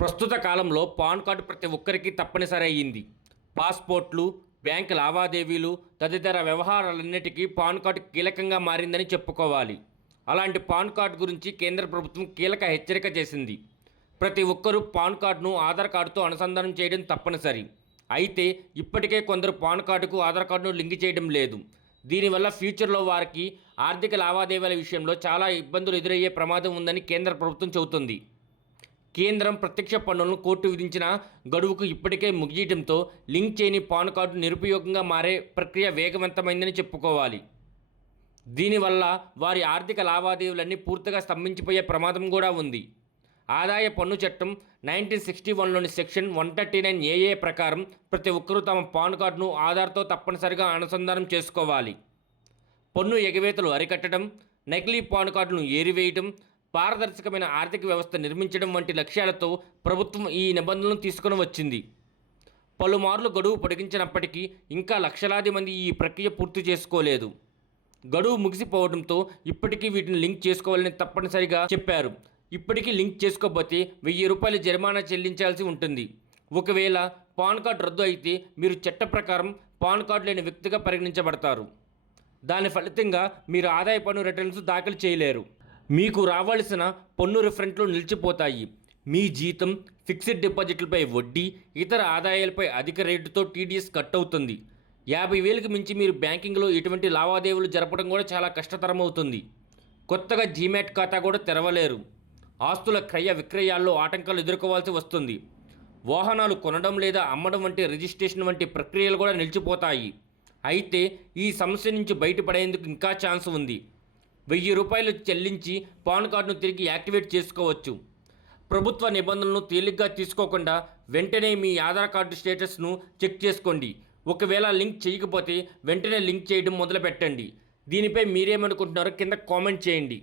ప్రస్తుత కాలంలో pan card ప్రతి ఒక్కరికి తప్పనిసరి అయ్యింది. పాస్పోర్ట్లు, బ్యాంకు లావాదేవీలు తదితర వ్యవహారాలన్నిటికీ పాన్ కార్డు కీలకంగా మారిందని చెప్పుకోవాలి. అలాంటి పాన్ కార్డు గురించి కేంద్ర ప్రభుత్వం కీలక హెచ్చరిక చేసింది. ప్రతి ఒక్కరూ పాన్ కార్డును ఆధార్ కార్డుతో అనుసంధానం చేయడం తప్పనిసరి. అయితే ఇప్పటికే కొందరు పాన్ కార్డుకు ఆధార్ కార్డును లింక్ చేయడం లేదు. దీనివల్ల ఫ్యూచర్లో వారికి ఆర్థిక లావాదేవీల విషయంలో చాలా ఇబ్బందులు ఎదురయ్యే ప్రమాదం ఉందని కేంద్ర ప్రభుత్వం చెబుతుంది. కేంద్రం ప్రత్యక్ష పన్నులను కోర్టు విధించిన గడువుకు ఇప్పటికే ముగియడంతో లింక్ చేయని పాన్ కార్డు నిరుపయోగంగా మారే ప్రక్రియ వేగవంతమైందని చెప్పుకోవాలి. దీనివల్ల వారి ఆర్థిక లావాదేవీలన్నీ పూర్తిగా స్తంభించిపోయే ప్రమాదం కూడా ఉంది. ఆదాయ పన్ను చట్టం 1961లోని సెక్షన్ 139AA ప్రకారం ప్రతి ఒక్కరూ తమ పాన్ కార్డును ఆధార్తో తప్పనిసరిగా అనుసంధానం చేసుకోవాలి. పన్ను ఎగవేతలు అరికట్టడం, నకిలీ పాన్ కార్డులను ఏరివేయడం, పారదర్శకమైన ఆర్థిక వ్యవస్థ నిర్మించడం వంటి లక్ష్యాలతో ప్రభుత్వం ఈ నిబంధనలను తీసుకుని వచ్చింది. పలుమార్లు గడువు పొడిగించినప్పటికీ ఇంకా లక్షలాది మంది ఈ ప్రక్రియ పూర్తి చేసుకోలేదు. గడువు ముగిసిపోవడంతో ఇప్పటికీ వీటిని లింక్ చేసుకోవాలని తప్పనిసరిగా చెప్పారు. ఇప్పటికీ లింక్ చేసుకోకపోతే ₹1000 జరిమానా చెల్లించాల్సి ఉంటుంది. ఒకవేళ పాన్ కార్డు రద్దు అయితే మీరు చట్ట ప్రకారం పాన్ కార్డు లేని వ్యక్తిగా పరిగణించబడతారు. దాని ఫలితంగా మీరు ఆదాయ పన్ను రిటర్న్స్ దాఖలు చేయలేరు. మీకు రావాల్సిన పన్ను రిఫరెంట్లు నిలిచిపోతాయి. మీ జీతం, ఫిక్స్డ్ డిపాజిట్లపై వడ్డీ, ఇతర ఆదాయాలపై అధిక రేటుతో టీడీఎస్ కట్ అవుతుంది. 50,000కి మించి మీరు బ్యాంకింగ్లో ఎటువంటి లావాదేవీలు జరపడం కూడా చాలా కష్టతరమవుతుంది. కొత్తగా జీమాట్ ఖాతా కూడా తెరవలేరు. ఆస్తుల క్రయ విక్రయాల్లో ఆటంకాలు ఎదుర్కోవాల్సి వస్తుంది. వాహనాలు కొనడం లేదా అమ్మడం వంటి రిజిస్ట్రేషన్ వంటి ప్రక్రియలు కూడా నిలిచిపోతాయి. అయితే ఈ సమస్య నుంచి బయటపడేందుకు ఇంకా ఛాన్స్ ఉంది. ₹1000 చెల్లించి పాన్ కార్డును తిరిగి యాక్టివేట్ చేసుకోవచ్చు. ప్రభుత్వ నిబంధనలను తేలిగ్గా తీసుకోకుండా వెంటనే మీ ఆధార్ కార్డు స్టేటస్ను చెక్ చేసుకోండి. ఒకవేళ లింక్ చేయకపోతే వెంటనే లింక్ చేయడం మొదలుపెట్టండి. దీనిపై మీరేమనుకుంటున్నారో కింద కామెంట్ చేయండి.